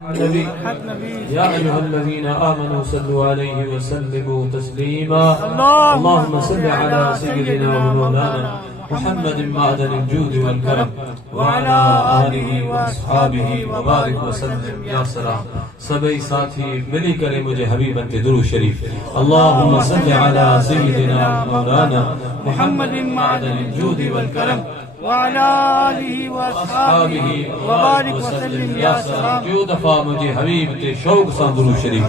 या अय्युहल्लज़ीना आमनू सल्लु अलैहि व सल्लिमू तस्लीमा। अल्लाहुम्मा सल्लि अला सय्यिदिना व मौलाना मुहम्मदिन मअदनिल जूदि वल करम व अला आलिहि व अस्हाबिहि व बारिक व सल्लिम या सलाम। सभी साथी मिली करे मुझे हबीबन ते दुरूद शरीफ। अल्लाहुम्मा सल्लि अला सय्यिदिना व मौलाना मुहम्मदिन मअदनिल जूदि वल करम वाला आलिहि व अस्हाबिहि व बारिक व सल्लिम या सलाम। जो दफा मुझे हबीब ते शौक सा दुरूद शरीफ।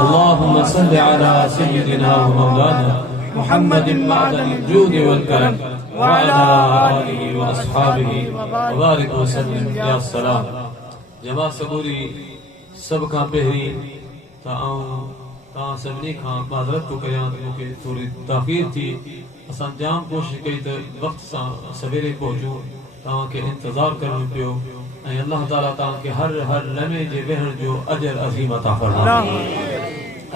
अल्लाहुम्मा सल्लि अला सय्यिदिना व मौलाना मुहम्मदिन मअदनिल जूदि वल करम व अला आलिहि व अस्हाबिहि व बारिक व सल्लिम या सलाम। जमा सबूरी सब का पहरी ता सभिनी खां माज़रत तो कयां मूंखे थोड़ी ताख़ीर थी। असां जाम कोशिश कई त वक्त सां सवेरे पहुचूं, तव्हांखे इंतज़ार करणो पियो ऐं अल्लाह ताला तव्हांखे हर हर लम्हे जे वेहण जो अजर अज़ीम अता फ़रमाए।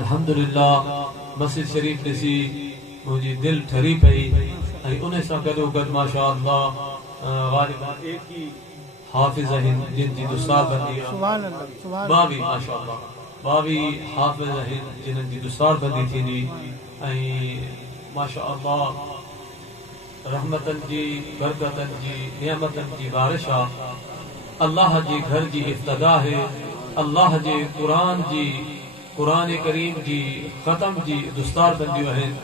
अल्हम्दुलिल्लाह मस्जिद शरीफ ॾिसी मुंहिंजी दिलि ठरी पई ऐं उन सां गॾोगॾु माशा अल्लाह ग़ालिबन एक ही हाफ़िज़ आहिनि जिन जी दुस्तारबंदी आहे। बावी माशा अल्लाह 22 हाफ़िज़ आहिनि जिन्हनि जी दुस्तारबंदी थींदी ऐं माशा अल्लाह रहमतन जी बरकतन जी नियमतन जी बारिश आहे। अल्लाह जे घर जी इफ्तिदा है। अल्लाह जे क़ुरान करीम जी ख़तम जी दुस्तारबंदियूं आहिनि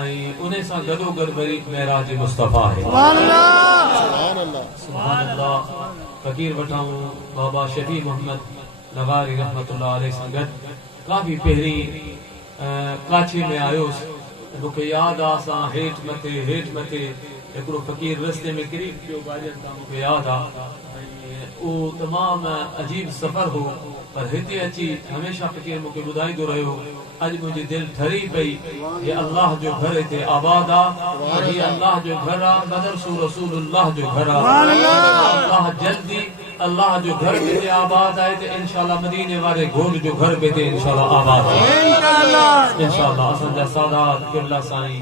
ऐं उन सां गॾोगॾु वरी मेराज मुस्तफ़ा है। सुभान अल्लाह। फ़कीर वठाऊं बाबा शफी मोहम्मद लगारी रहमतुल्लाह अलैहि सां गॾु काफ़ी पहिरीं काछे में आयोसि। मूंखे यादि आहे असां हेठि मथे हिकिड़ो फ़कीर रस्ते में किरी पियो गाॾियुनि तां, मूंखे यादि आहे ऐं उहो तमामु अजीब सफ़र हो। पर हिते अची हमेशह फ़कीर मूंखे ॿुधाईंदो रहियो, अॼु मुंहिंजी दिलि ठरी पई, हे अल्लाह जो घर हिते आबाद आहे, हे अल्लाह जो घर आहे, मदरसो रसूलुल्लाह जो घर आहे। अल्लाह जल्दी अल्लाह जो घर भी हिते आबाद आहे त इंशाअल्लाह मदीने वारे घोट जो घर भी हिते इंशाअल्लाह आबाद आहे इंशाअल्लाह। असांजा सादात किबला साईं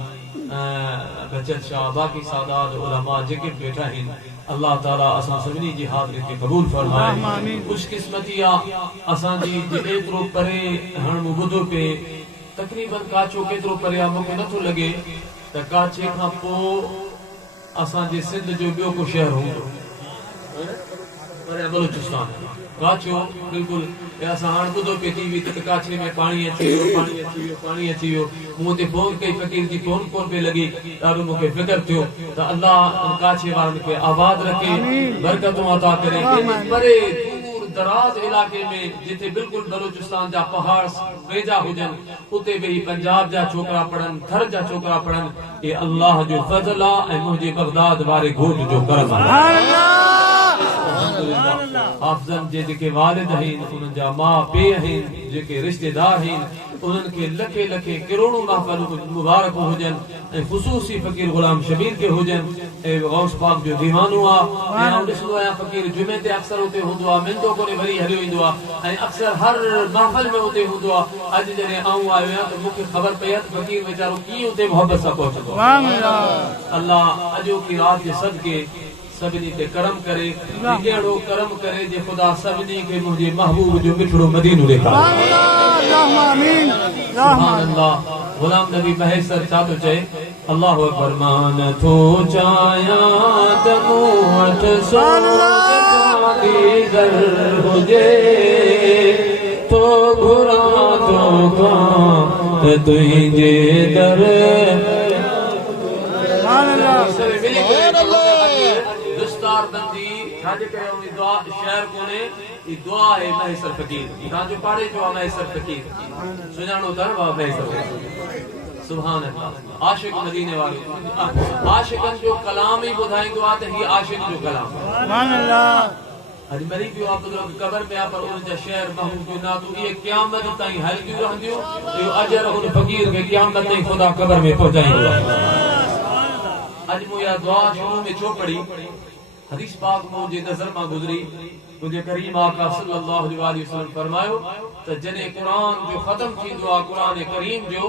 बचत शाह बाक़ी सादात उलमा जेके वेठा आहिनि, अल्लाह ताला असां सभिनी जी हाज़िरी खे क़बूल फरमाए। खुशकिस्मती आहे असांजी एतिरो परे हाणे मूं ॿुधो पे तक़रीबन काचो केतिरो परे आहे मूंखे नथो लॻे त काचे खां पोइ असांजे सिंध जो ॿियो को शहर हूंदो बलूचिस्तान। काचो बिल्कुल असां हाणे ॿुधो पे टीवी ते काचे में पाणी अची वियो। मूं ते फोन कई, फ़कीर जी फोन कोन पे लॻी। ॾाढो मूंखे फ़िक्र थियो त अल्लाह काचे वारनि खे आबाद रखे, बरकतूं अता करे। परे दूर दराज इलाके में जिथे बिल्कुल बलूचिस्तान जा पहाड़ वेझा हुजनि उते वेही पंजाब जा छोकरा पढ़नि, थर जा छोकरा पढ़नि, ये अल्लाह जो फज़ल आहे ऐं मुंहिंजे बगदाद वारे घोट जो करम आहे। हाफ़िज़न जे जेके वालिद आहिनि, उन्हनि जा माउ पीउ आहिनि, जेके रिश्तेदार आहिनि, उन्हनि खे लखे लखे करोड़ों महफ़िलूं मुबारक हुजनि ऐं ख़ुसूसी फ़कीर ग़ुलाम शबीर के हुजनि ऐं गौस पाक जो दीवानो आहे। ऐं ॾिसंदो आहियां फ़कीर जुमे ते अक्सर उते हूंदो आहे, मिलंदो कोन्हे वरी हलियो ईंदो आहे ऐं अक्सर हर महफ़िल में उते हूंदो आहे। अॼु जॾहिं आऊं आयो आहियां त मूंखे ख़बर पई आहे त फ़कीर वीचारो कीअं उते मोहबत सां पहुचंदो। अल्लाह अॼोकी राति जे सदके सभिनी ते करम करे, अहिड़ो करम करे जे ख़ुदा सभिनी खे मुंहिंजे महबूब जो मिठड़ो मदीनो ॾेखारे। सुभान अल्लाह। ग़ुलाम नबी महेसर छा थो चए? अल्लाहु अकबर। मान थो चाहियां त मूं वटि सोगर हुजे, तो घुरां तो खां त तुंहिंजे दर। दुस्तारबंदी छाजे करे उन दुआ शहर कोने, ई दुआ है महेसर फ़कीर। तां जो पाड़े जो महेसर फ़कीर सुञाणो था बाबा महेसर। सुभान अल्लाह। आशिक मदीने वारो आशिकन जो कलाम ही ॿुधाईंदो आहे त ही आशिक जो कलाम। सुभान अल्लाह। अॼु मरी पियो आहे बुज़ुर्ग क़बर में आहे, पर उन जा शहर महबूब जो नातो इहे क़यामत ताईं हलंदियूं रहंदियूं। इहो अजर उन फ़कीर खे क़यामत ताईं ख़ुदा क़बर में पहुचाईंदो आहे। अॼु मूं इहा दुआ शुरू में छो पढ़ी? हदीस पाक मुझे नजर में गुजरी। मुझे करीम आका सल्लल्लाहु अलैहि वसल्लम फरमायो त जने कुरान जो खत्म थींदो आहे, कुरान करीम जो,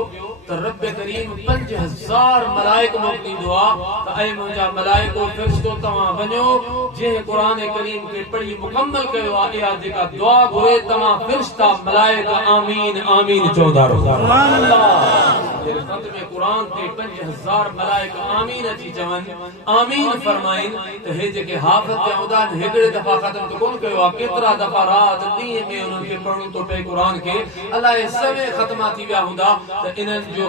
त रब करीम 5000 मलाइक मोकिलींदो आहे त ऐ मुंहिंजा मलाइको फ़रिश्तो तव्हां वञो जे कुरान करीम के पढ़ी मुकम्मल कयो आ या जेका दुआ घुरे तमाम फरिश्ता मलाइका आमीन आमीन चौधा रहो। सुभान अल्लाह। जे खत्म कुरान ते 5000 मलाइका आमीन अची चवन आमीन फरमाइन त हे जेके हाफिज ते उदान हेकड़े दफा खत्म तो कोन कयो आ केतरा दफा रात ॾींहं में उन्हनि खे पढ़णो तो पे कुरान के अलाए सवे खत्मा थी विया हूंदा त इन्हनि जो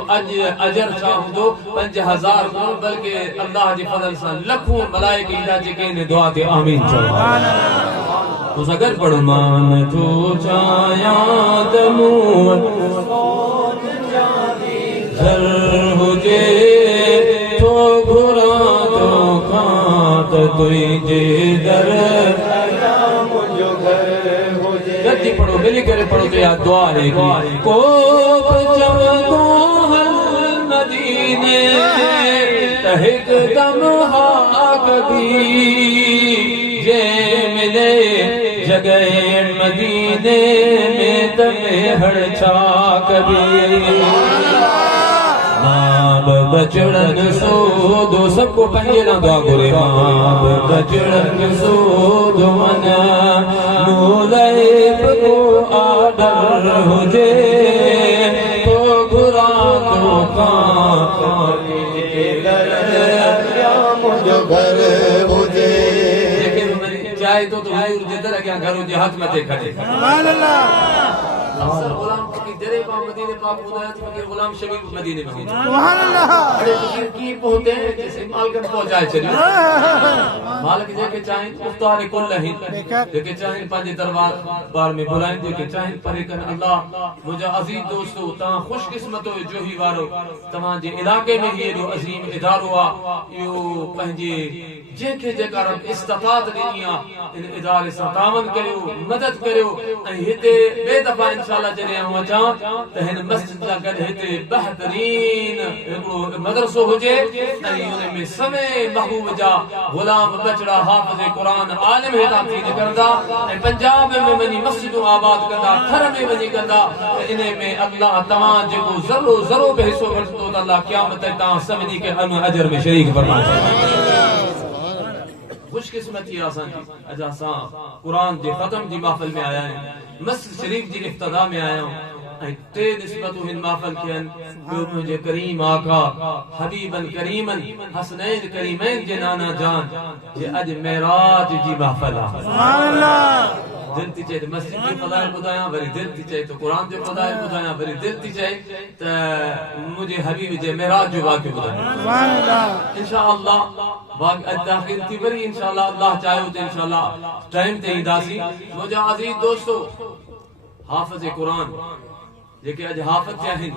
अजर छा हूंदो 5000 कोन बल्कि अल्लाह जे फज़ल सां लखों मलाइका ईंदा जेके इन दुआ ते आमीन चवंदा। तो अगर पढ़ो मान तो चाया दमू जर हुजे तो घुरा तो खात तुझे दर मुझो घर हुजे। गद्दी पढ़ो मिली करे पढ़ो तो याद दुआ है को चमको हल मदीने तहिक दम हा कभी जे मिले जगह मदीने में तमें हर छा कभी माब बचड़न सो दो सबको पंजे ना दुआ करे माब बचड़न सो दो मन मुलैब को आडर हुजे तो घुरा तो खाने के दर मुझो घर हुजे। चाहे तो हजूर जिधर क्या घर हुजे हाथ मथे खड़े। सुभान अल्लाह। अक्सर गुलाम फकीर दरे पा मदीने पाक खुदा फकीर गुलाम शबीर मदीने में होते। सुभान अल्लाह। बड़े फकीर की पहुंचते हैं जैसे मालकन पहुंचाए चले मालिक जेके चाहे मुख्तार कुल है जेके चाहे पांजे दरबार बार में बुलाएं जेके चाहे परे कन अल्लाह। मुझे अजीज दोस्तों ता खुशकिस्मत हो जो ही वारो तमाम जे इलाके में ये जो अजीम इदारो आ यो पंजे जेके जेका रब इस्तिताअत ॾिनी आ इन इदारे सां तावन करियो मदद करियो ऐं हिते बे दफ़ा इंशाअल्लाह जॾहिं आऊं अचां त हिन मस्जिद सां गॾु हिते बहितरीन हिकिड़ो मदरसो हुजे ऐं उन में सवे महबूब जा गुलाम बचड़ा हाफ़िज़ क़ुरान आलिम हितां थी निकिरंदा ऐं पंजाब में वञी मस्जिदूं आबाद कंदा थर में वञी कंदा इन में अल्लाह तव्हां जेको ज़रो ज़रो बि हिसो वठंदो त अल्लाह क़यामत तव्हां सभिनी खे अजर में शरीक फरमाए। खुशकिस्मती आसान अज असां कुरान जे खत्म जी महफिल में आया आहियूं मस्जिद शरीफ जी इफ्तिदा में आया हूं ऐं टे निस्बतूं हिन महफिल खे आहिनि ॿियो मुंहिंजे करीम आका हबीबन करीमन हसनैन करीमैन जे नाना जान जे अॼु मेराज जी महफिल आहे। सुभान अल्लाह। दिल थी चए मस्जिद जो फज़ाइल ॿुधायां वरी दिल थी चए तो कुरान जो फज़ाइल ॿुधायां वरी दिल थी चए त मुंहिंजे हबीब जे मेराज जो वाक़ियो ॿुधायां। सुभान अल्लाह। इंशाअल्लाह दाखिल थी वरी इंशाअल्लाह अल्लाह चाहे तो इंशाअल्लाह टाइम ते ईंदासीं। मुंहिंजा अज़ीज़ दोस्तों हाफ़िज़ क़ुरान जेके अॼु हाफ़िज़ थिया आहिनि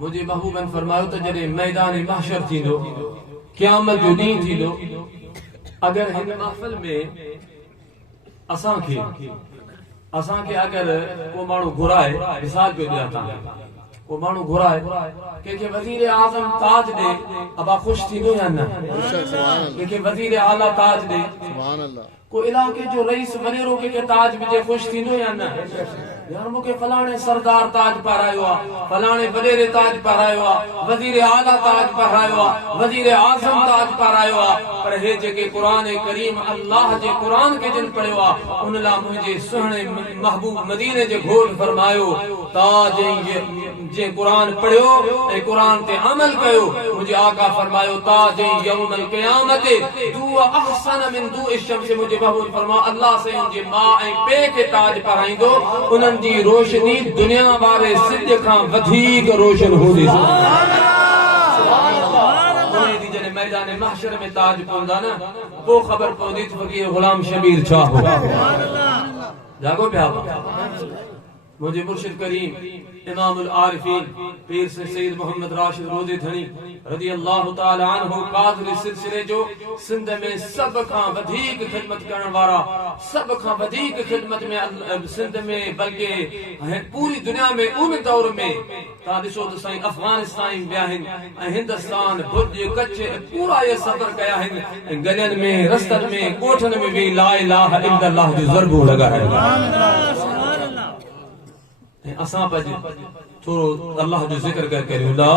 मुंहिंजे महबूबन फरमायो त जॾहिं मैदान महशर थींदो क़यामत जो ॾींहुं थींदो अगर हिन महफ़िल में असांखे अगर को माण्हू घुराए मिसाल पे ॾियां तव्हां को माण्हू घुराए कंहिंखे वज़ीर आज़म ताज ॾे अबा ख़ुशि थींदो या न? कंहिंखे वज़ीर आला ताज ॾे को इलाके जो रईस वॾेरो कंहिंखे ताज विझे ख़ुशि थींदो या न? यार मूंखे फलाणे सरदार ताज पारायो आहे फलाणे वॾेरे ताज पारायो आहे वज़ीर आला ताज पारायो आहे वज़ीर आज़म ताज पारायो आहे पर हे जेके क़ुरान करीम अल्लाह जे क़ुरान खे जिन पढ़ियो आहे उन लाइ मुंहिंजे सुहिणे महबूब मदीने जे घोट फरमायो ताज जे क़ुरान पढ़ियो ऐं क़ुरान ते अमल कयो मुंहिंजे आका फरमायो ताज यौमल क़यामत दू अहसन मिन दू शम्स मुंहिंजे महबूब फरमा अल्लाह से उनजे मां ऐं पे खे ताज पाराईंदो उन्हनि जी रोशनी दुनिया वारे सिज खां वधीक रोशन हूंदी। जॾहिं मैदान महशर में ताज पवंदा न पोइ ख़बर पवंदी त फ़कीर गुलाम शबीर छा हो। जागो पिया मुझे मुर्शिद करीम इमामुल आरिफीन पीर से सैयद मोहम्मद राशिद रोज़ी धनी रज़ी अल्लाह ताला अन्हु कादरी सिलसिले जो सिंध में सब खां वधीक खिदमत करण वारा सब खां वधीक खिदमत में सिंध में बल्कि पूरी दुनिया में उन दौर में ता ॾिसो त साईं अफगानिस्तान विया आहिनि ऐं हिंदुस्तान भुज कच्छ पूरा ये सफ़र कया आहिनि ऐं गलियुनि में रस्तनि में ॻोठनि में भी ला इलाहा इल्लल्लाह जो ज़रबो लॻायो असां पंहिंजे थोरो अल्लाह जो ज़िक्र कर करियो ला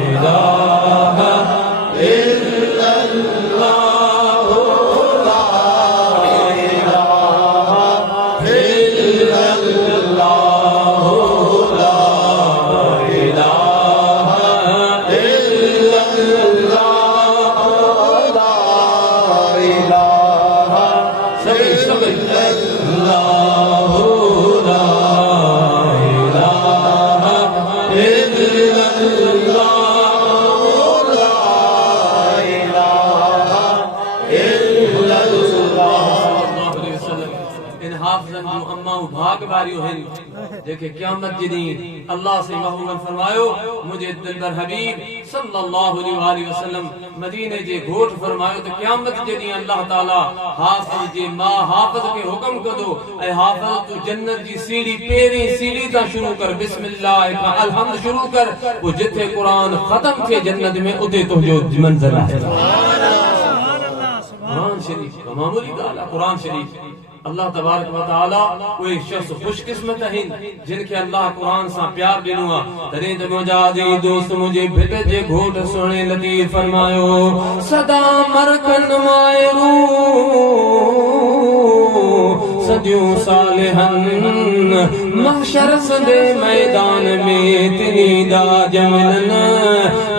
इलाहा इल्लल्लाह देखे क़यामत जी दी अल्लाह से महबूब फरमायो मुझे दिलबर हबीब सल्लल्लाहु अलैहि वसल्लम मदीने जे घोट फरमायो तो क़यामत जे दी अल्लाह ताला हाफिज जे मां हाफिज के हुक्म को दो ऐ हाफिज तू जन्नत जी सीढ़ी पेरी सीढ़ी ता शुरू कर बिस्मिल्लाह का अल्हम्द शुरू कर वो जिथे कुरान खत्म थे जन्नत में उते तो जो मंजिल है कुरान शरीफ मामूली ॻाल्हि आहे कुरान शरीफ अल्लाह तबारक व तआला कोई शख्स खुशकिस्मत आहिन जिनके अल्लाह कुरान सा प्यार ॾिनो आहे तॾहिं त मुंहिंजा अज़ीज़ दोस्त मुंहिंजे भिट जे घोट सुहिणे लतीफ़ फरमायो सदा मरकन वायरू सदियों सालिहन महशर सदे मैदान में तिनी दा जमलन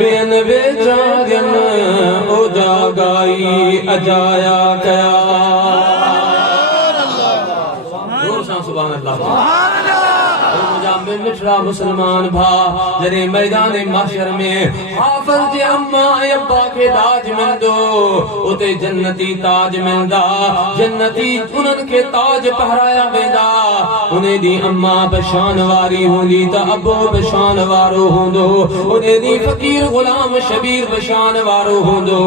बेन बेचारन ओ जागाई अजाया कया सुभान अल्लाह मिठड़ा मुसलमान भा जरे मैदान महशर में हाफिज जे अम्मा अब्बा के ताज मिलदो उते जन्नती ताज मिलदा जन्नती उनन के ताज पहराया वेंदा उन्हें दी अम्मा बशान वारी होंदी ता अबो बशान वारो होंदो उन्हें दी फकीर गुलाम शबीर बशान वारो होंदो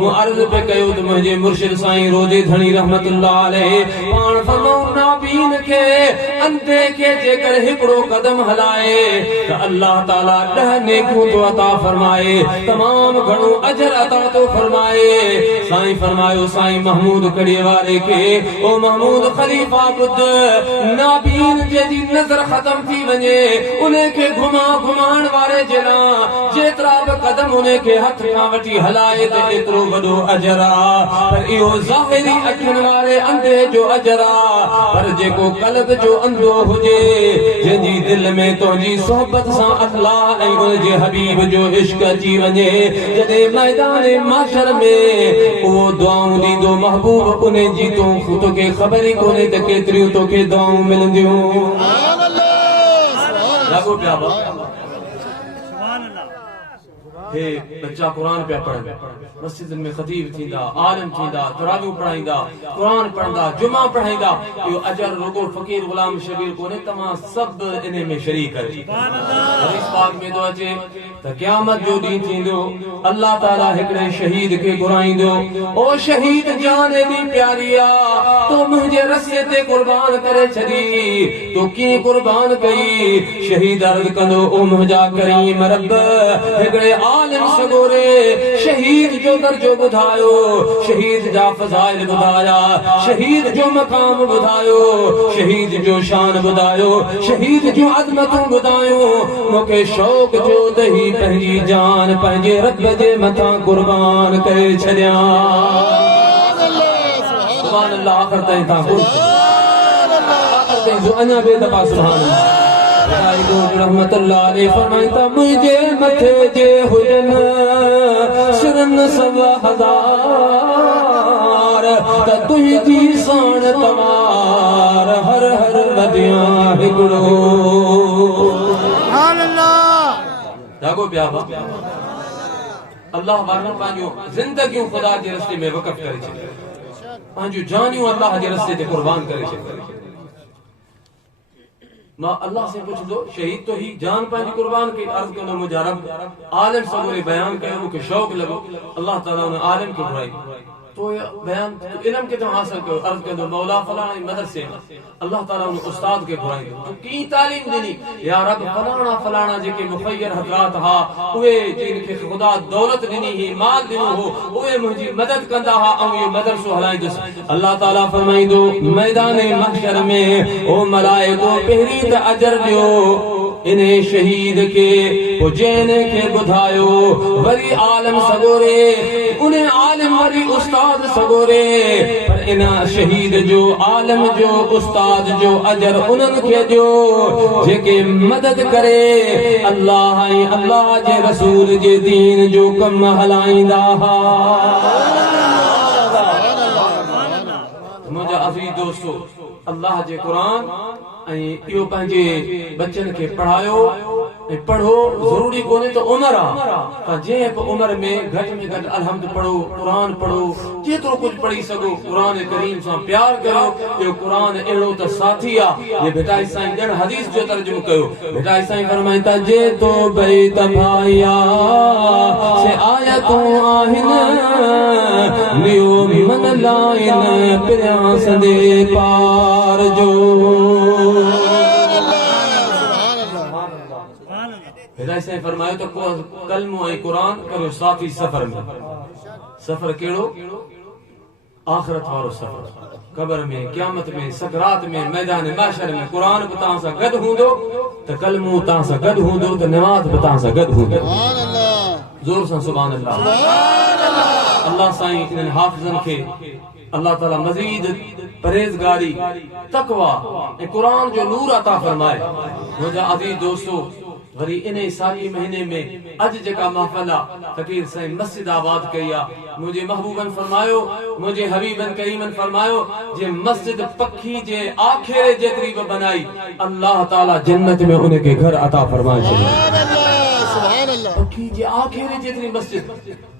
मु अर्ज पे कयो त मुझे मुर्शिद साईं रोज़े धनी रहमतुल्लाह अलैहि पाण फरमाउ नाबीन के अंधे के जेकर हिकड़ो कदम हलाए तो अल्लाह ताला 10 नेकियों तो अता फरमाए तमाम घणो अजर अता तो फरमाए साईं फरमायो साईं महमूद कड़िए वाले के ओ महमूद खलीफा बुद्ध नाबीन जेदी नजर खत्म थी वने उन्हें के घुमा घुमाण वाले जना जेतरा बि कदम उन्हें के हथ का वठी हलाए ते एतरो वडो अजरा पर इहो ज़ाहिरी अखिन वाले अंधे जो अजरा पर जेको कल्ब जो अंधो हुजे जंहिंजी दिल में तुंहिंजी सोहबत सां अल्लाह ऐं उनजे हबीब जो इश्क अची वञे जॾहिं मैदान माशर में उहो दुआऊं ॾींदो महबूब उन जी तोखे ख़बर ई कोन्हे त केतिरियूं तोखे दुआऊं मिलंदियूं हे बच्चा कुरान पे पढ़े मस्जिद में खतीब थींदा आलिम थींदा तरावी पढ़ाईंदा कुरान पढ़ंदा जुमा पढ़ाईंदा यो अजर रुगो फकीर गुलाम शबीर कोने तमा सब इने में शरीक है हदीस पाक में तो अचे त क़यामत जो दी थींदो अल्लाह ताला हिकड़े शहीद के घुराईंदो ओ शहीद जान एडी प्यारी आ तो मुझे रस्से ते कुर्बान करे छदी तो की कुर्बान कई शहीद अर्ज कंदो ओ मुझा करीम रब हिकड़े आलिम सगोरे शहीद जो दर्जो बुधायो शहीद जा फजाइल बुधाया शहीद जो मकाम बुधायो शहीद जो शान बुधायो शहीद जो अजमतूं बुधायो मूंखे शौक जो दही पंहिंजी जान पंहिंजे रब जे मथां कुर्बान करे छॾियां सुभान अल्लाह आखिर ताईं तां बोल आखिर ताईं जो अञा बे दफ़ा सुभान अल्लाह रहमतुल्लाह अलैहि फरमाइता मुझे मथे जे हुजन सिरन 1,000 त तुझी साण तवार हर हर वदिया हिकड़ो सुभान अल्लाह जागो प्यावा अल्लाह वारन पांजो जिंदगियों खुदा जे रस्ते में वक़फ करे छे पांजो जानियो अल्लाह जे रस्ते ते कुर्बान करे छे मां अल्लाह से पूछ दो शहीद तो ही जान पांजी कुर्बान के अर्ज कनो मुझा रब आलिम सबरे बयान कयो मुके शौक लगो अल्लाह ताला ने आलिम के बुराई तो बयान तो इल्म के तो हासिल कयो अर्ज कनो मौला फलाना मदरसे अल्लाह ताला ने उस्ताद के बुराई तो की तालीम देनी या रब फलाना फलाना जेके मुखय्यर हजरात हा ओए जिनके खुदा दौलत देनी ही माल देनो हो ओए मुझी मदद कंदा हा औ ये मदरसो हलाई दस अल्लाह ताला फरमाइंदो मैदान महशर में ओ मलाइको पहिरी त अजर दियो इन्हें शहीद के हुजैन के बुधायो वरी आलम सगोरे उन्हें आलिम वरी उस्ताद सगोरे पर इना शहीद जो आलम जो उस्ताद जो अजर उनन के जो जेके मदद करे अल्लाह ऐं अल्लाह जे रसूल जे दीन जो कम हलाइंदा हा मुझा अज़ीज़ दोस्तों अल्लाह जे कुरान इहो पंहिंजे बच्चन खे पढ़ायो पढ़ो जरूरी कोने तो उम्र आ जे उम्र में घट अलहम्द पढ़ो कुरान पढ़ो जेतिरो कुछ पढ़ी सको कुरान करीम से प्यार करो यो कुरान एड़ो त साथी आ ये बेटा साईं जण हदीस जो तर्जुमो कयो बेटा साईं फरमाइता जे तो बैत भाया से आयतों आहिन नियो मन लाइन प्रयास दे पार जो ऐसे फरमायो तो कलमो ऐं कुरान करो साथी सफर में सफर केड़ो आखिरत वारो सफर कब्र में क़यामत में सकरात में मैदान महशर में कुरान भी तव्हां सां गॾु हूंदो त कलमो तव्हां सां गॾु हूंदो त नमाज़ भी तव्हां सां गॾु हूंदो जोर सां सुभान अल्लाह अल्लाह साईं इन्हनि हाफ़िज़नि खे अल्लाह ताला मज़ीद परहेज़गारी तक़वा ऐं कुरान जो नूर अता फरमाए मुंहिंजा अज़ीज़ दोस्तों वरी इन साली महीने में अज जेका महफिल आ फकीर साईं मस्जिद आबाद कई आ मुझे महबूबन फरमायो मुझे हबीबन करीमन फरमायो जे मस्जिद पखी जे आखिरे जेतरी भी बनाई अल्लाह ताला जन्नत में उनके घर अता फरमाए सुभान अल्लाह पखी जे आखिरे जेतरी मस्जिद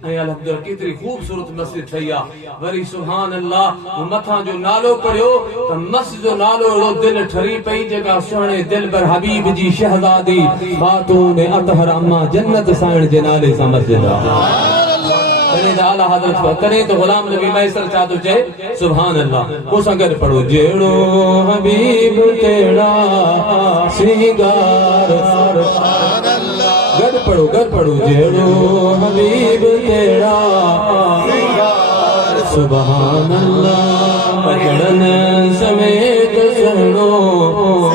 ऐं अल्हम्दुलिल्लाह केतरी खूबसूरत मस्जिद ठही आ वरी सुभान अल्लाह मथा जो नालो पढ़ियो त मस्जिद जो नालो एड़ो दिल ठरी पई जेका सुहिणे दिलबर हबीब जी शहजादी खातून अतहर अम्मा जन्नत साईं जे नाले सां मस्जिद आ तने दा आला हज़रत तने तो गुलाम नबी मैसर चा तो चए सुभान अल्लाह को संगर पढ़ो जेड़ो हबीब तेड़ा सिंगार सुभान अल्लाह गद पढ़ो जेड़ो हबीब तेड़ा सिंगार सुभान अल्लाह पढ़न समेत सुनो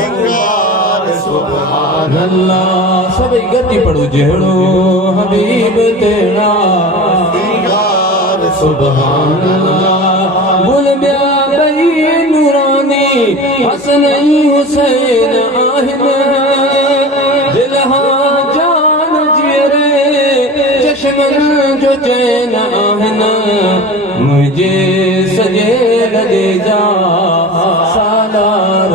सिंगार सुभान अल्लाह सभी गति पढ़ो जेड़ो हबीब तेड़ा सुभान अल्लाह गुल ब्या बई नूरानी हसन हुसैन आहिन दिलहा जान जियरे चश्मन जो चैन आहिन मुझे सजे लगे जा सालार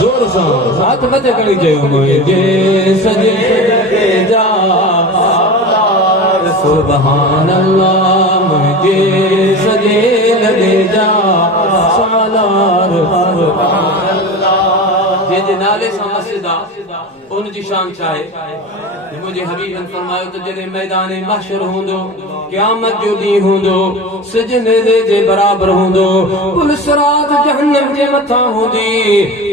जोर सां हाथ मथे करी चयो मुझे सजे लगे जा सुभान अल्लाह मुझे सजे लगे जा सालार सुभान अल्लाह जे नाले सां मस्जिद आ उन जी शान चाहे मुझे हबीबन फरमायो तो जदे मैदान महशर होंदो क़यामत जो दी होंदो सजने जे बराबर होंदो पुलिस रात जहन्नम जे मथा होंदी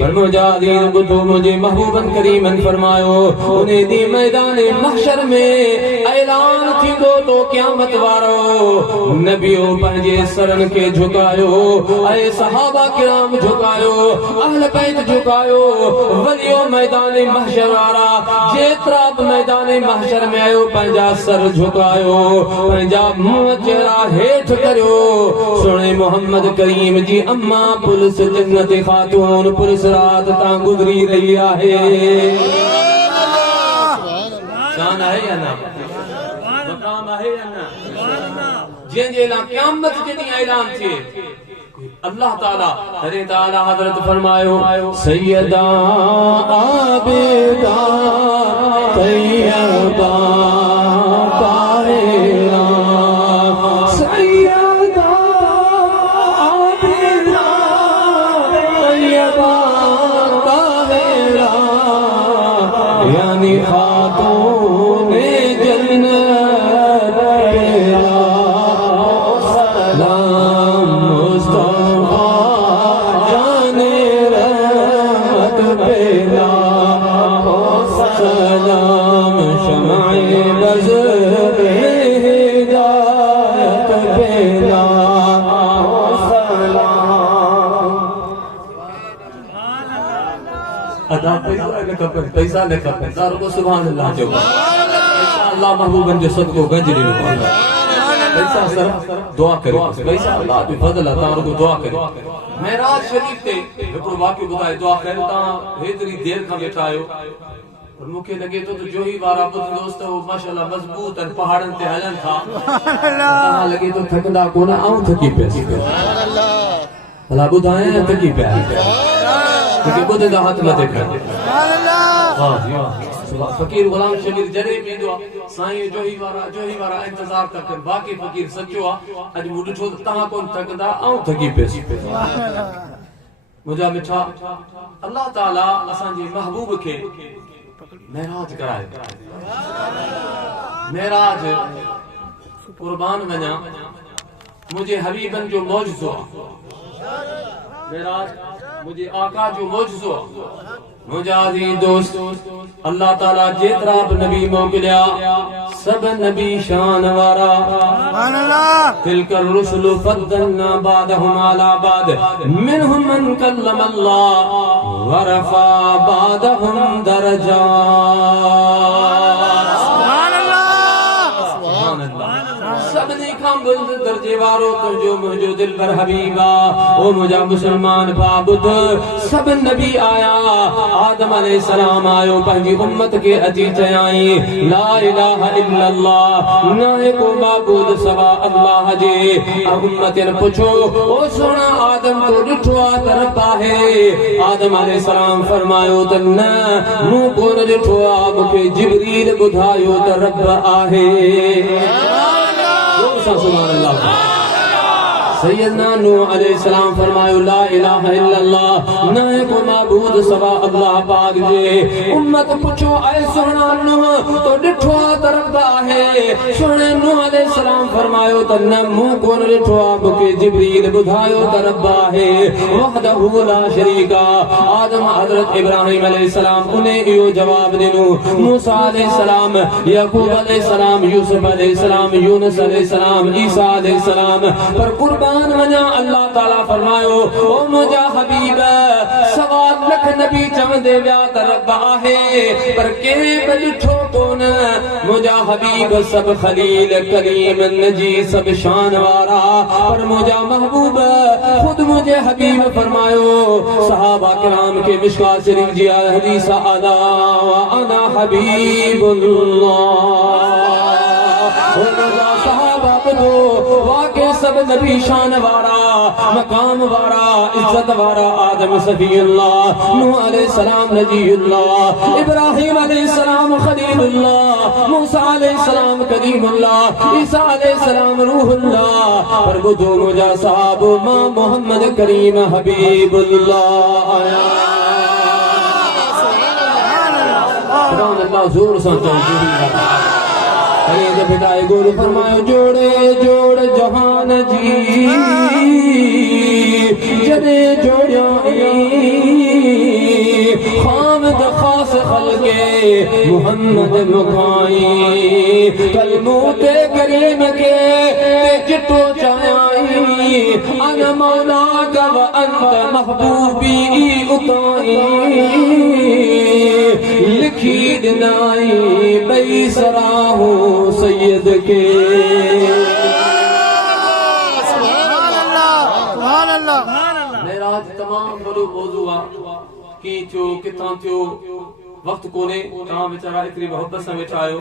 पर मुझा दी बुधो मुझे महबूबन करीमन फरमायो उन्हें दी मैदान महशर में ऐलान थींदो तो क़यामत वारो नबियो पंहिंजे सरन के झुकायो ऐं सहाबा किराम झुकायो अहल बैत झुकायो वलियो मैदान महशर वारा जेतरा मैदान महशर में आयो पंहिंजा सर झुकायो पंहिंजा मुंह चेहरा हेठ करियो सुणे मोहम्मद करीम जी अम्मा पुलिस जन्नत खातून पुलिस रात तां गुजरी रही आहे शान आहे या ना मकाम आहे या ना जंहिंजे लाइ क़यामत जे ॾींहुं ऐलान थिए अल्लाह ताला हरे ताला हज़रत फरमायो सैयदा आबिदा तैयबा ताहिरा सैयदा आबिदा तैयबा ताहिरा यानी खातून जन्नत सलाम मुस्तफा जाने रहमत पेला सलाम शमाए बज़ हिदायत पेला अदा पैसा न खपे तार को सुभान अल्लाह जो अल्लाह महबूबन जो सदको गंजरी में पैसा सर दुआ करो पैसा अल्लाह जो फजल है तार को दुआ करो मेराज शरीफ ते हिकड़ो वाक़ियो ॿुधाए दुआ कयो ता हेतरी देर खां वेठा आयो पर मूंखे लगे तो जो ही वारा बुद्ध दोस्त वो माशाल्लाह मजबूत और पहाड़न ते हलन था लगे तो थकदा कोन आऊं थकी पे भला ॿुधायां त की पिया जेके ॿुधंदा हथ मथे कर वाह जी वाह फकीर गुलाम शबीर जॾहिं वेंदो आहे साईं जोही वारा इंतज़ार था कनि बाक़ी फकीर सचो आहे अॼु मूं ॾिठो त तव्हां कोन थकंदा ऐं थकी पियसि मुंहिंजा मिठा अल्लाह ताला असांजे महबूब खे महराज कराए महराज कुर्बान वञा मुंहिंजे हबीबन जो मौजज़ो आहे महराज मुंहिंजे आका जो मौजज़ो आहे मुंहिंजा अज़ीज़ दोस्त अल्लाह ताला जेतिरा बि नबी मोकिलिया सब नबी शान वारा सुभान अल्लाह तिलकर रुसुल फद्दलना बादहुम अला बाद मिनहुम मन कल्लम अल्लाह व रफा बादहुम दरजात सुभान अल्लाह सबने खां बुलंद दर्जे वारो तुंहिंजो मुंहिंजो दिलबर हबीबा ओ मुंहिंजा मुसलमान बाबुद सब नबी आया आदम अलैहिस्सलाम आयो पंहिंजी उम्मत खे अची चयाई ला इलाहा इल्लल्लाह न को माबूद सवा अल्लाह जे उम्मतन पुछो ओ सोना आदम तो ॾिठो आहे त रब आहे आदम अलैहिस्सलाम फरमायो त न मूं कोन ॾिठो आहे मूंखे जिब्रील ॿुधायो त रब आहे सुभान अल्लाह सैयदना नूह अलैहिस्सलाम फरमायो ला इलाहा इल्लल्लाह न को माबूद सवा अल्लाह पाक जे उम्मत पुछो ऐ सोना नूह तो ॾिठो त रब आहे सोने नूह अलैहिस्सलाम फरमायो त न मूं कोन ॾिठो मूंखे जिब्रील ॿुधायो त रब आहे वहदहु ला शरीका आदम हज़रत इब्राहिम अलैहिस्सलाम उन्हें इहो जवाब ॾिनो मूसा अलैहिस्सलाम याकूब अलैहिस्सलाम यूसुफ अलैहिस्सलाम यूनुस अलैहिस्सलाम ईसा अलैहिस्सलाम पर कुर्बान वञा अल्लाह ताला फरमायो ओ मुंहिंजा हबीब सवा लख नबी चवंदे विया त रब आहे पर कंहिं बि ॾिठो कोन मुंहिंजा हबीब सब खलील करीम नजी सब शान वारा पर मुंहिंजा महबूब खुद मुंहिंजे हबीब फरमायो सहाबा किराम के मिशकात शरीफ जी हदीस आला व अना हबीबुल्लाह सहाबा को वाके सब नबी शान वारा मकाम वारा इज्जत वारा आदम सफीउल्लाह नूह अलैहिस्सलाम नजीउल्लाह इब्राहिम अलैहिस्सलाम खलीलुल्लाह मूसा अलैहिस्सलाम कलीमुल्लाह ईसा अलैहिस्सलाम रूहुल्लाह पर बुधो मुजा साहब मां मोहम्मद करीम हबीबुल्लाह आया सुभान अल्लाह जोर से जब बिदाई गुरु फरमायो जोड़े जोड़ जहान जी जने जोड़ियो खामद खास खलके मोहम्मद मुखाई कलमूते करीम के जितो चायाई अन मौला का व अंत महबूबी उताई लिखी दिनाई बई सराहू सैयद के मेराज तमाम बड़ो मौजू आहे की थियो किथां थियो वक्त कोने तव्हां वीचारा एतिरी मोहब्बत सां वेठा आहियो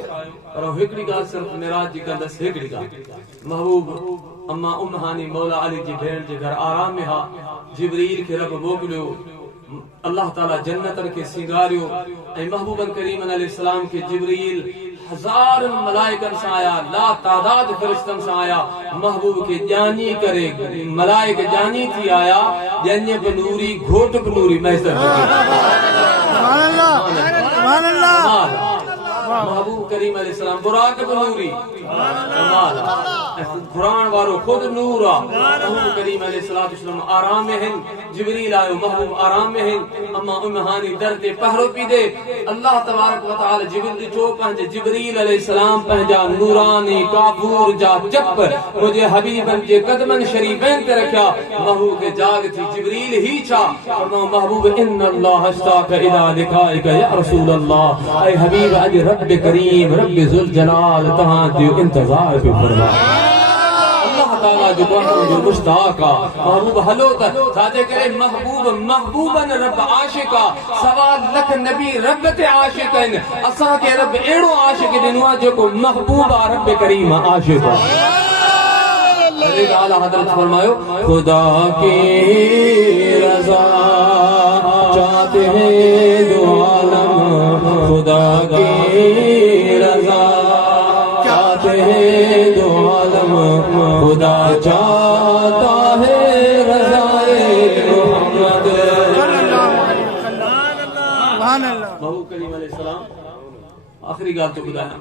पर हिकिड़ी ॻाल्हि सिर्फ़ मेराज जी कंदसि हिकिड़ी ॻाल्हि महबूब अम्मा उम हानी मौला अली जी भेण जे घर आराम में हा जिब्रील खे रब मोकिलियो अल्लाह ताला जन्नतन के सिंगारियो ऐं महबूबन करीम अलैहिस्सलाम के जिब्रील हजार मलाइकन से आया ला तादाद फरिश्तन से आया महबूब के जानी करे मलाइक जानी थी आया जन्य बनूरी घोट बनूरी महसूस सुभान अल्लाह सुभान अल्लाह महबूब करीम अलैहिस्सलाम बुराक बनूरी कमाल कुरान वारो खुद नूर आ महबूब करीम अलैहिस्सलाम आराम में हैं जिब्रील आयो महबूब आराम में हैं अम्मा उम हानी दर ते पहरो पी दे अल्लाह तबारक व तआला जिब्रील जो पंहिंजे जिब्रील अलैहिस्सलाम पंहिंजा नूरानी काफूर जा चप मुझे हबीबन जे कदमन शरीफैन ते रखया महबूब के जाग थी जिब्रील ही छा फरमाओ महबूब इन्नल्लाह अस्ताक इला लिकाइक या रसूल अल्लाह ऐ हबीब अज रब करीम रब जुल जलाल तहां जो इंतजार पे फरमा अल्लाह ताला जो जो मुश्ताक महबूब हलो त साजे करे महबूब महबूबन रब आशिका सवा लख नबी रब ते आशिकन असा के रब एड़ो आशिक दिनवा जो को महबूबा रब करीम आशिका मजीद आला हजरत फरमायो खुदा की रजा चाहते हैं दो आलम, खुदा की रजा चाहते हैं दो आलम, खुदा चाहता है रज़ाए मोहम्मद। महबूब करीम अलैहिस्सलाम आखिरी गाल तो ॿुधायां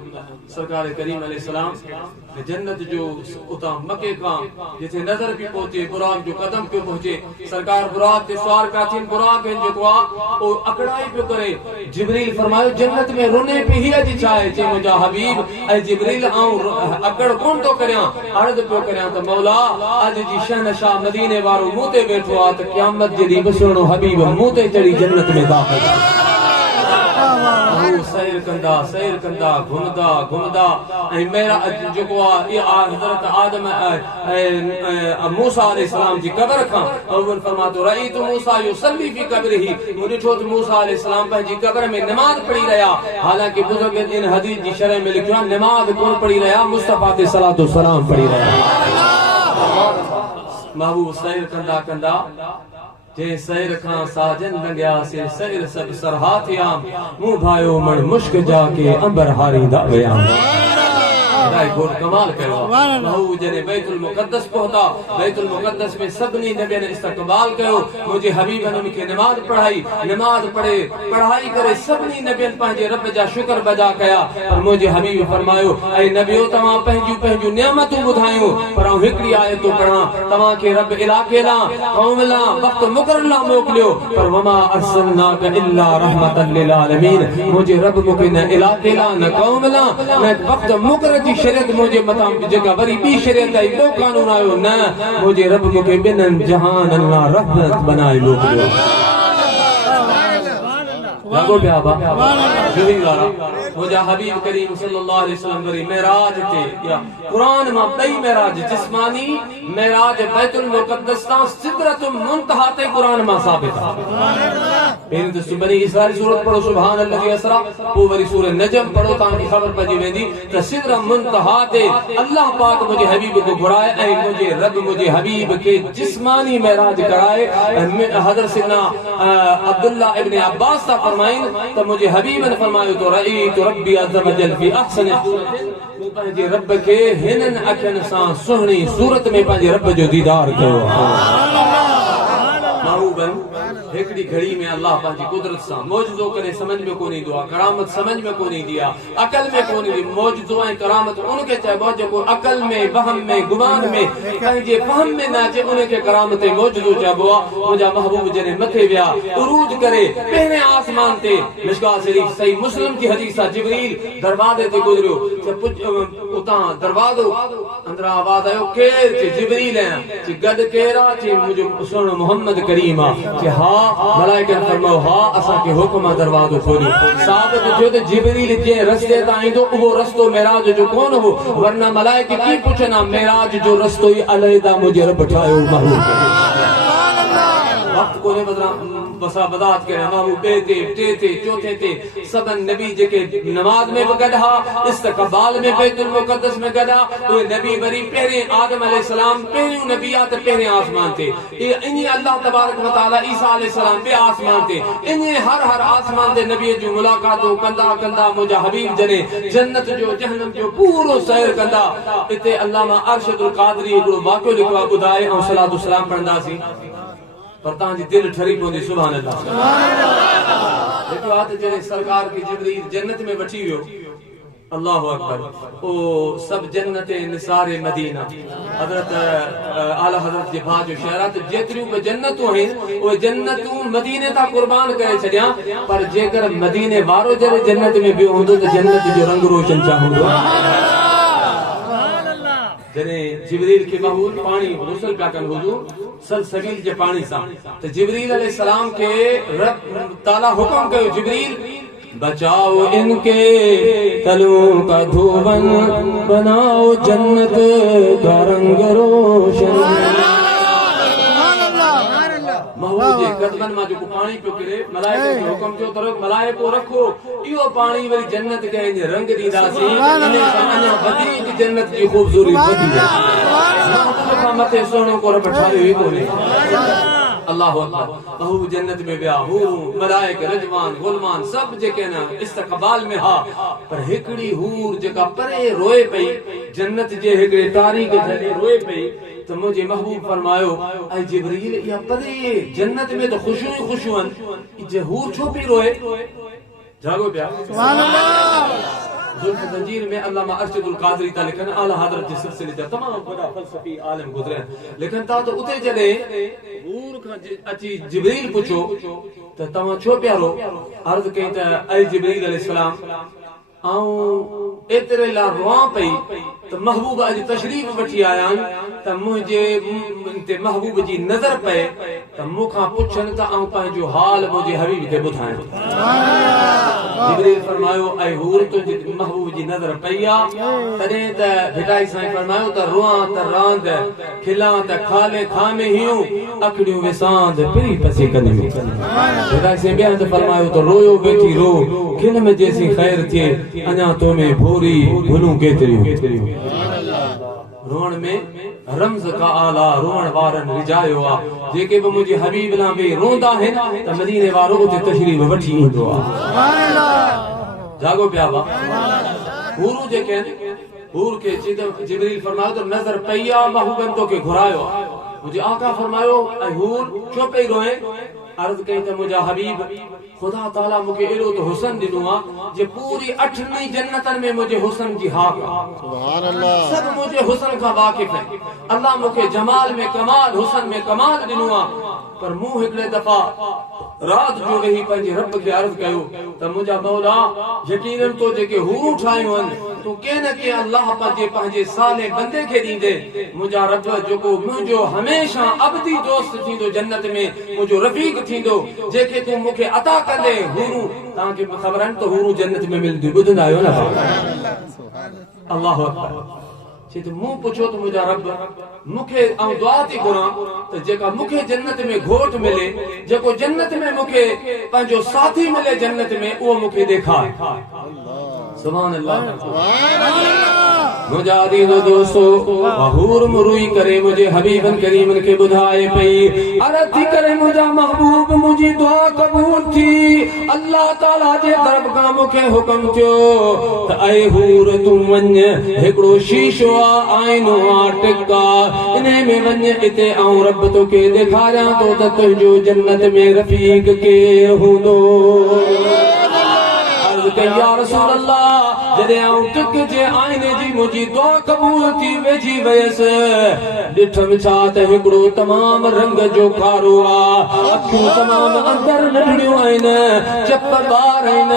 सरकार करीम अलैहिस्सलाम जन्नत जो उता मके का जिथे नजर भी पहुंचे बुराक जो कदम पे पहुंचे सरकार बुराक के सवार का थिन बुराक है जो को ओ अकड़ाई पे करे जिब्रील फरमायो जन्नत में रोने पे ही अज चाहे चे मुजा हबीब ए जिब्रील आऊं अकड़ कौन तो करया अर्ज पे करया तो मौला आज जी शहनशाह मदीने वारो मुंह ते बैठो आ तो क़यामत जदी बसणो हबीब मुंह ते चढ़ी जन्नत में दाखिल सैर कंदा घुमदा घुमदा मेरा जो को हजरत आदम मूसा अलैहिस्सलाम जी कब्र खां अव्वल फरमातो रही तो मूसा युसल्ली फी कब्रिही मुझे तो मूसा अलैहिस्सलाम पंहिंजी कब्र में नमाज पढ़ी रहा हालांकि बुजुर्ग इन हदीस जी शरह में लिखियो नमाज कोन पढ़ी रहा मुस्तफा ते सलातो सलाम पढ़ी रहा महबूब सैर कंदा कंदा जे सैर खां साजन लंघिया से सैर सब सरहा थिया मुंह भायो मण मुश्क जाके अंबर हारींदा विया कमाल कयो महबूब जने बैतुल मुक़द्दस पहुंचा बैतुल मुक़द्दस में सबनी नबी ने इस्तकबाल कयो मुझे हबीब ने मूंखे नमाज पढ़ाई नमाज पढ़े पढ़ाई करे सबनी नबी पंहिंजे रब जा शुक्र बजा कया पर मुझे हबीब फरमायो ऐ नबियो तमा पंहिंजू पंहिंजू नेमतूं ॿुधायो पर हिकड़ी आयत पढ़ा तमा के रब इलाके ला कौम ला वक्त मुकर्रर ला मोकलियो पर वमा अरसलनाका इल्ला रहमतल लिल आलमीन मुझे रब मूंखे न इलाके ला न कौम ला न वक्त मुकर्रर शरीयत मुझे मता जगह वरी बी शरीयत आई को कानून आयो न मुझे रब मूंखे बिनन जहान अल्लाह रहमत बनाए मोकलियो लागो पिया बा जिंदगी वाला मुझा हबीब करीम सल्लल्लाहु अलैहि वसल्लम वरी मेराज ते या कुरान में बई मेराज जिस्मानी मेराज बैतुल मुक़द्दस ता सिदरतुल मुंतहा ते कुरान में साबित है तो सुबनी इसराइल सूरत पढ़ो सुभान अल्लाह असरा पो वरी सूरह नजम पढ़ो ता की खबर पजी वेंदी त सिदर मुंतहा ते अल्लाह पाक मुझे हबीब को बुराए ऐ मुझे रब मुझे हबीब के जिस्मानी मेराज कराए हजरत सिना अब्दुल्लाह इब्न अब्बास ता फरमाइन त मुझे हबीब ने फरमायो तो रई तो रब्बी अज़्ज़ व जल फी अहसन पंहिंजे रब के हिनन अखियन सां सुहिणी सूरत में पंहिंजे रब जो दीदार कयो महबूबन हिकड़ी घड़ी में अल्लाह पंहिंजी कुदरत सां मौजूदो करे समझ में कोन ईंदो आहे करामत समझ में कोन ईंदी आहे अकल में कोन ईंदी मौजूदो ऐं करामत उनखे चइबो आहे जेको अकल में वहम में गुमान में पंहिंजे फहम में न अचे उनखे करामत मौजूदो चइबो आहे मुंहिंजा महबूब जॾहिं मथे विया उरूज करे पहिरें आसमान ते मिशकात शरीफ सही मुस्लिम जी हदीस आहे जिब्रील दरवाजे ते गुज़रियो उतां दरवाज़ो अंदरां आवाज़ आयो केर चे जिब्रील आहियां चे गॾु केर आहे चे मुंहिंजो सुहिणो मोहम्मद करीम आहे चे हा मलाइकन फरमायो हा असा के हुक्म दरवाजो खोलियो साबित थियो त जिब्रील जे रस्ते ता ईंदो उहो रस्तो मेराज जो कोन हो वरना मलाइके की पुछना मेराज जो रस्तो ई अलहदा मुझे रब ठायो महबूब वक्त कोने बदरा बसा बदात के महबूब बेते टेते चौथे ते सबन नबी जेके नमाज में गधा इस्तकबाल में बैतुल मुक़द्दस में गधा वो नबी वरी पहरे आदम अलैहि सलाम पहरे नबियात पहरे आसमान थे इन्हीं अल्लाह तबारक व तआला ईसा अलैहि सलाम पे आसमान थे इन्हीं हर आसमान ते नबी जो मुलाकात कंदा कंदा मुझा हबीब जने जन्नत जो जहन्नम जो पूरो सैर कंदा इते अल्लामा अरशदुल कादरी हिकड़ो वाक़ियो लिखवा ॿुधाए ऐं सलातो सलाम पढ़ंदासीं पर तांजी दिल ठरी पवंदी सुभान अल्लाह हिकु रात जॾहिं सरकार की जिब्रील जन्नत में वठी वियो अल्लाहु अकबर ओ सब जन्नत निसारे मदीना हजरत आला हजरत जे भा जो शहर त जेतिरियूं बि जन्नतूं आहिनि उहे जन्नतूं मदीने तां कुर्बान करे छॾियां पर जेकर मदीने वारो जॾहिं जन्नत में बियो हूंदो त जन्नत जो रंग रोशन छा हूंदो जने जिब्रील के महबूब पानी गुस्ल पिया कन हुजूर सलसबील जे पानी सां त जिब्रील अलैहि सलाम के रब ताला हुक्म कयो जिब्रील बचाओ इनके तलुओं का धुवन बनाओ जन्नत का रंग रोशन महबूब जे कदमनि मां जेको पाणी पियो किरे मलाइका खे हुकुम थियो त मलाइको रखो इहो पाणी वरी जन्नत खे इंज रंग ॾींदासीं इन सां अञा वधीक जन्नत जी ख़ूबसूरती वधी वेंदी खां मथे सुहिणो को रब ठाहियो ई कोन्हे अल्लाहु अकबर महबूब जन्नत में विया हूर मलाइक रजवान गुलमान सब जेके न इस्तक़बाल में हा पर हिकड़ी हूर जेका परे रोए पई जन्नत जे हिकड़े तारीख़ झले रोए पई तो मुझे महबूब फरमायो ऐ जिब्रील या परे जन्नत में तो खुशियों ही खुशियों जे हूर छो पी रोए जागो प्या सुभान अल्लाह जुल्फ तंजीर में अल्लामा अरशदुल कादरी ता लिखन आला हजरत जे सिलसिले जा तमाम बड़ा फलसफी आलिम गुजरे लेकिन ता तो उते जडे हूर का अची जिब्रील पूछो तो तमा छो प्यारो अर्ज कई त ऐ जिब्रील अलैहि सलाम आऊं एतरे ला रोआ पई तो महबूब अज तशरीफ वठी आया त मुझे ते महबूब जी नजर पे त मुखा पुछन त आऊं पंहिंजो हाल मुझे हबीब के बुधाया जिब्रील फरमायो ऐ हूर तो महबूब जी नजर पईया तने त भिटाई साईं फरमायो त रोआ त रांद खिला त खाले खामे हियो अखड़ियो विसांद पिरी पसी कने भिटाई से बयान त फरमायो त रोयो बेटी रो खिल में जैसी खैर थे अना तो में भोरी भुलूं केतरियो रोण में रमज का आला रोण वारन रिजायो आ जेके भी मुझे हबीब ला वे रोंदा है त मदीने वारो उते तशरीफ वठी ईंदो आ सुभान अल्लाह जागो प्या बा हूरू जेके हूर के जिब्रील फरमायो तो नजर पईया महबूबन तो के घुरायो मुझे आका फरमायो ऐ हूर छो पे रोए अर्ज कई त मुझा हबीब खुदा ताला मुके एरो तो हुसन दिनो आ जे पूरी 8 जन्नतन में मुझे हुसन जी हाक सुभान अल्लाह सब मुझे हुसन का वाकिफ है अल्लाह मुके जमाल में कमाल हुसन में कमाल दिनो आ पर मुंह हिकड़े दफा रात जो वही पंजे रब के अर्ज कयो त मुझा मौला यकीनन तो जेके हूर ठायो तू के न के अल्लाह पंजे साले बंदे के दींदे मुझा रब जो मुझो हमेशा अबदी दोस्त थींदो जन्नत में मुझो रफीक थींदो जेके तू मुखे अता कंदे हूरू ताके खबरन तो हूरू जन्नत में मिलदी बुधंदा आयो ना अल्लाह अकबर तो मुंह पूछो तो मुझा रब मुखे आऊं दुआ थी करा तो जेका मुखे जन्नत में घोट मिले जेको जन्नत में मुखे पंजो साथी मिले जन्नत में वो मुखे देखा सुभान अल्लाह मुझा दीनो दोस्तों हूर मुरुई करे मुझे हबीबन करीमन के बुधाए पई अरती करे मुझा महबूब मुझी दुआ कबूल थी अल्लाह ताला जे तरफ का मुखे हुक्म थियो त ऐ हूर तू वञ हिकड़ो शीशो आईनो टिका इने में वञ इते आऊं रब तो के दिखाया तो त तुझो जन्नत में रफीक के हूंदो या रसूल अल्लाह जदे आऊं टिक जे आईने जी मुझी दुआ कबूल थी वेजी वयस डिठम छा त हिकड़ो तमाम रंग जो कारो आ अखियूं तमाम अंदर नढड़ियूं आइन चप बार आइन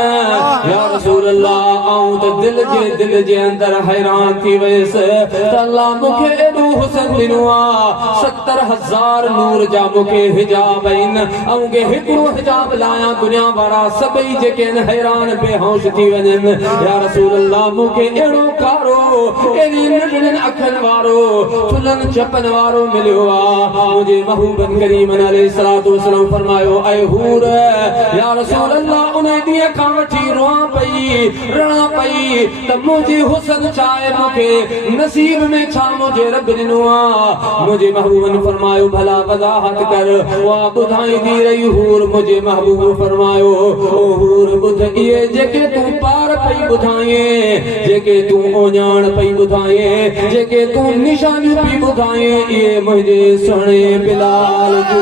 या रसूल अल्लाह आऊं त दिल जे अंदर हैरान थी वयस त अल्लाह मुखे एडो हुसन दिनो आ 70,000 नूर जा मुखे हिजाब आइन आऊं के हिकड़ो हिजाब लाया दुनिया वारा सभई जेके हैरान बेहोश थी वञन या रसूल अल्लाह मुखे एड़ो कारो एड़ी नढड़न अखन वारो थुलन चपन वारो मिलियो आ मुझे महबूबन करीमन अलैहिस्सलातु वस्सलाम फरमायो ऐ हूर या रसूल अल्लाह उन दिए का वठी रोआ पई रणा पई त मुझे हुसन चाहे मुखे नसीब में छा मुझे रब दिनो आ मुझे महबूबन फरमायो भला वजाहत कर वा बुधाई दी रही हूर मुझे महबूब फरमायो ओ हूर बुध ये जेके तू पार पई बुधाए जेके तू ओजान पई बुधाए जेके तू निशानी पई बुधाए ये मुझे सुने बिलाल जो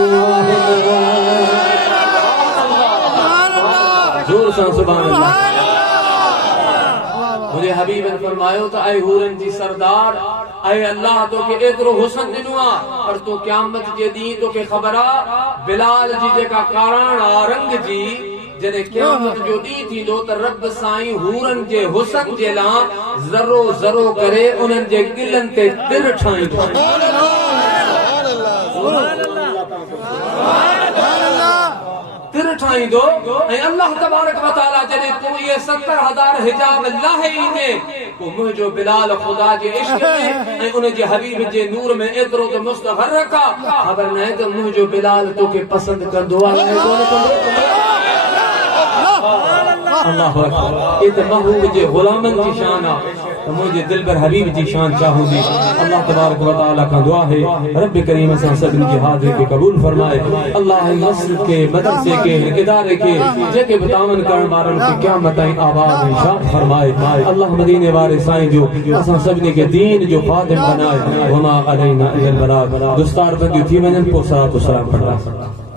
जोर से सुभान अल्लाह मुझे हबीब ने फरमायो तो ऐ हूरन जी सरदार ऐ अल्लाह तो के एतरो हुसन दिनो आ पर तो क़यामत जे दी तो के खबरा बिलाल जी जेका काराण आ रंग जी जने क़यामत जो दी थी दो त रब साईं हूरन जे हुसन जे ला जरो जरो करे उनन जे दिलन ते दिल ठाई सुभान अल्लाह सुभान अल्लाह तिर ठाईंदो ऐं अल्लाह तबारक व तआला जॾहिं तू ये 70,000 हिजाब लाहे ईंदे को मुंहिंजो बिलाल ख़ुदा जे इश्क में ऐं उन जे हबीब जे नूर में एतिरो त मुस्तग़रक़ आहे ख़बर न आहे त मुंहिंजो बिलाल तोखे पसंद कंदो आहे अल्लाह अकबर ये त महबूब जे गुलामन जी शान आहे तो मुझे दिल पर हबीब जी शान चाहूंगी अल्लाह तबारक व तआला का दुआ है रब करीम से सदन की हाजिरी के कबूल फरमाए अल्लाह मस्जिद के मदरसे के इदारे के जेके बतावन करण वारन की क़यामत ताईं आबाद इंशा फरमाए अल्लाह मदीने वाले साईं जो असां सभिनी के दीन जो खादिम बनाए वमा अलैना इल्लल बलाग दुस्तार बंदी थी वञनि पोइ सलात सलाम पढ़ा